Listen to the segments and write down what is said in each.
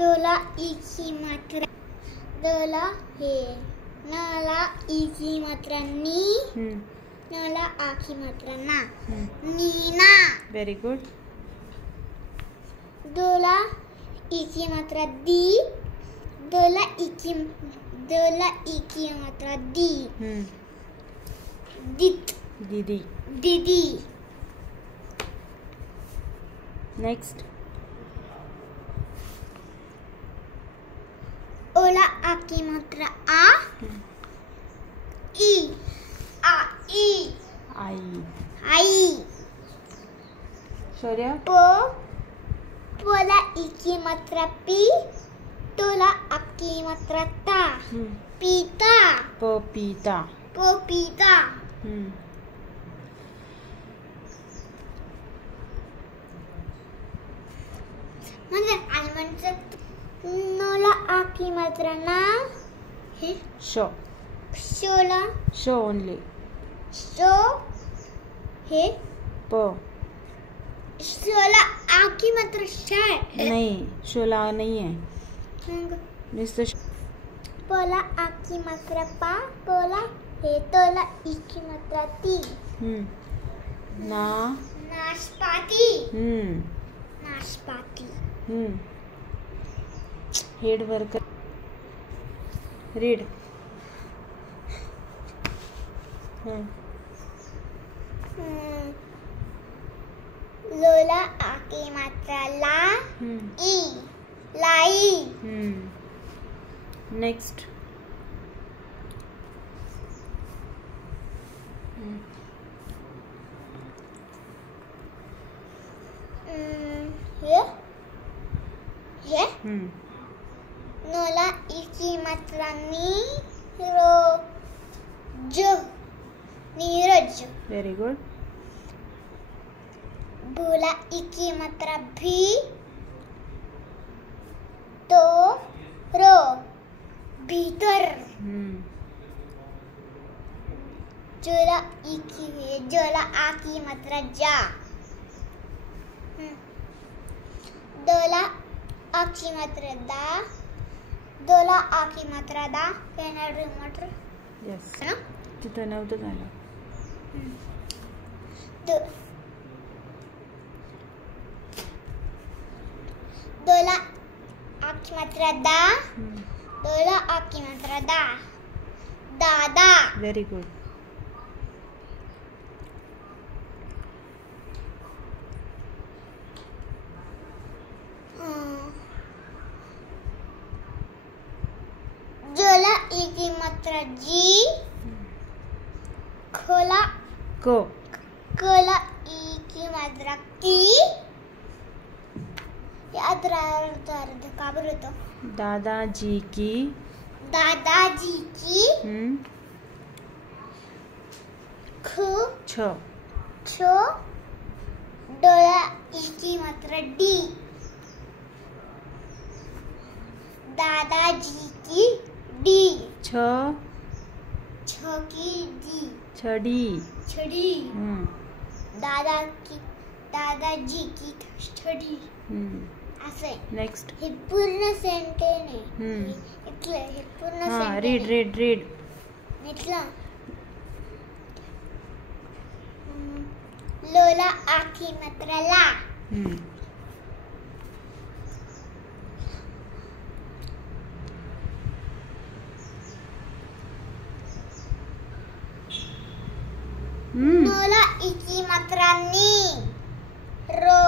दोला ई की मात्रा दोला हे नला ई की मात्रा नी नला आ की मात्रा ना नीना. Very good. दोला ई की मात्रा दी दोला ई की मात्रा दी दित दीदी. दीदी. नेक्स्ट. ओला आ की मात्रा आ ई आ ई आई. आई. शौर्य. पोला ई की मात्रा पी तोला आ की मात्रा ता पीता. पपीता. पपीता. म्हणजे नोला आ की मात्रा ना हे शो. शोला शो ओनली. शो हे प. शोला आ की मात्रा श नहीं शोला नहीं है. पोला आ की मात्रा पा पोला हे तोला ई की मात्रा ती ना नाशपाती. नाशपाती. Head work. रीड. लोला आ की मात्रा ला ई लाई. नेक्स्ट. ये नोला ई की मात्रा नी रो जो नीरज. Very good. भोला ई की मात्रा भी तो रो भीतर. जोला आ की मात्रा जा दोला आ की मात्रा दा दोला आ की मात्रा दा. Can I remote? यस. तिथं नव्हतं झालं. दोला आ की मात्रा दा दोला आ की मात्रा दा दादा. Very good. जोला ई की मात्रा जी खोला को. कोला ई की मात्रा की अर्ध का बरं होतं. दादाजी की छ. छो डोळा ई की मात्रा डी दादाजी की डी. छ की डी छड़ी. छड़ी. दादाजी की छड़ी. असे. नेक्स्ट. हे पूर्ण सेंटेन्स आहे. इथलं हे पूर्ण सेंटेन्स. रीड. इथलं लोला आ की मात्रा ला नोला ई की मात्रा नी रो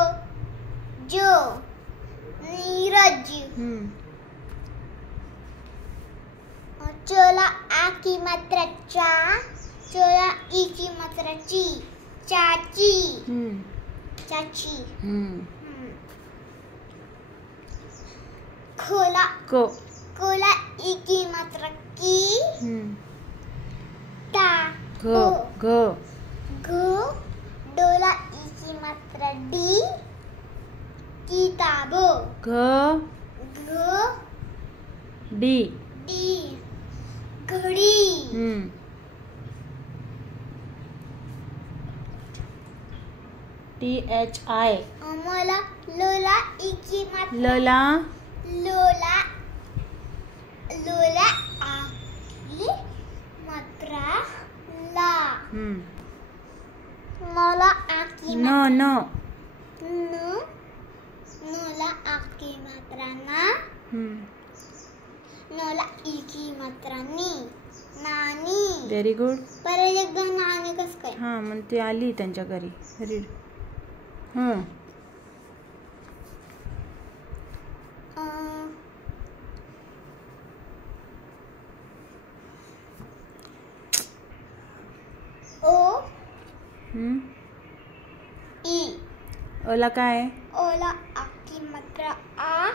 जो नीरज. चोला आ की मात्रा चा चोला ई की मात्रा ची चाची. चाची. खोला कोला ई की मात्रा की ता घ. डोला ई की मात्रा डी किताबो. डी. घड़ी. THI. मला लोला ई की मात्रा लोला लोला आकी मात्रा ला. नला आकी न न नला आकी मात्रा ना. नला इकी मात्रा नी. नानी. Very good. परत एकदा नानी कस काय. हा मग ती आली त्यांच्या घरी. रीड. ओ ई. ओला काय? ओला आकी मात्रा आ.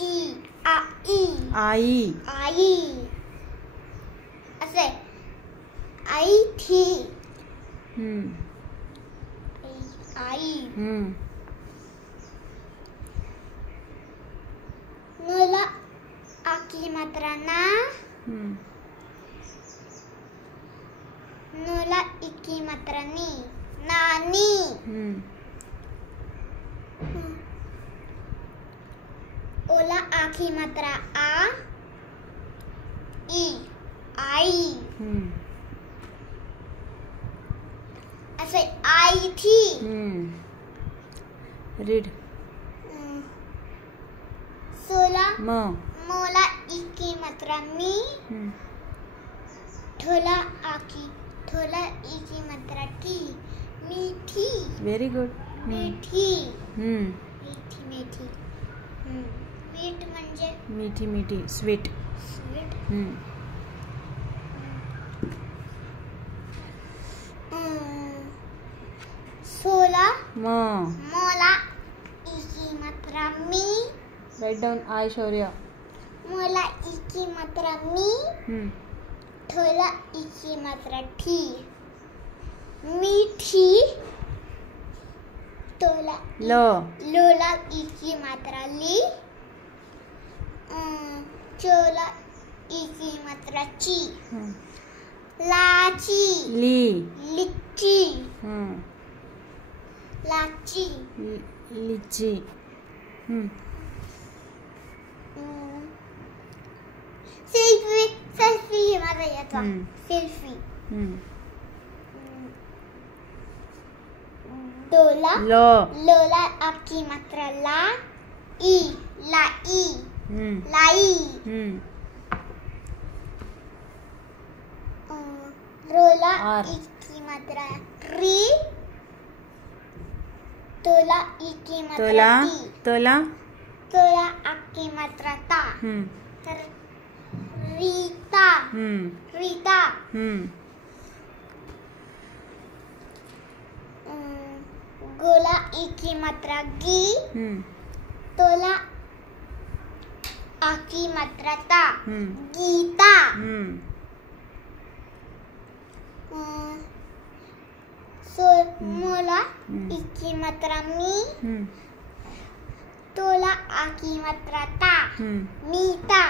ई आ ई. आई. आई. असे आई थी. आई. नला आकी मात्रा ना. नला इकी मात्रा नी. नानी. ओला आकी मात्रा आ. ई आई. असे आई थी. रीड. सोला म. मोला इकी मात्रा मी. ठोला इकी मात्रा टी. मीठी. Very good. मीठी. मीठ मीठी. मीठ म्हणजे मीठी मीठी. स्वीट. स्वीट. सोला मोला इकी मात्रा मी. Right down. आय शौर्य. मोला इकी मात्रा मी. ठोला इकी मात्रा ठी. मीठी. तोला लोला इकी मात्रा ली. चोला इकी मात्रा ची. लाची. ली. लिच्ची. लाची. लिची. सेल्फी माझा याचा. सेल्फी. लोला आकी मात्रा ला. ई लाई. लाई. रोला इकी मात्रा री. तोला इकी मात्रा ती. तोला आकी मात्रा ता. रीता. रीता. गोला इकी मात्रा गी. तोला आकी मात्रा ता. गीता. मोला इकी मात्रा मी. तोला आकी मात्रा ता. मीता.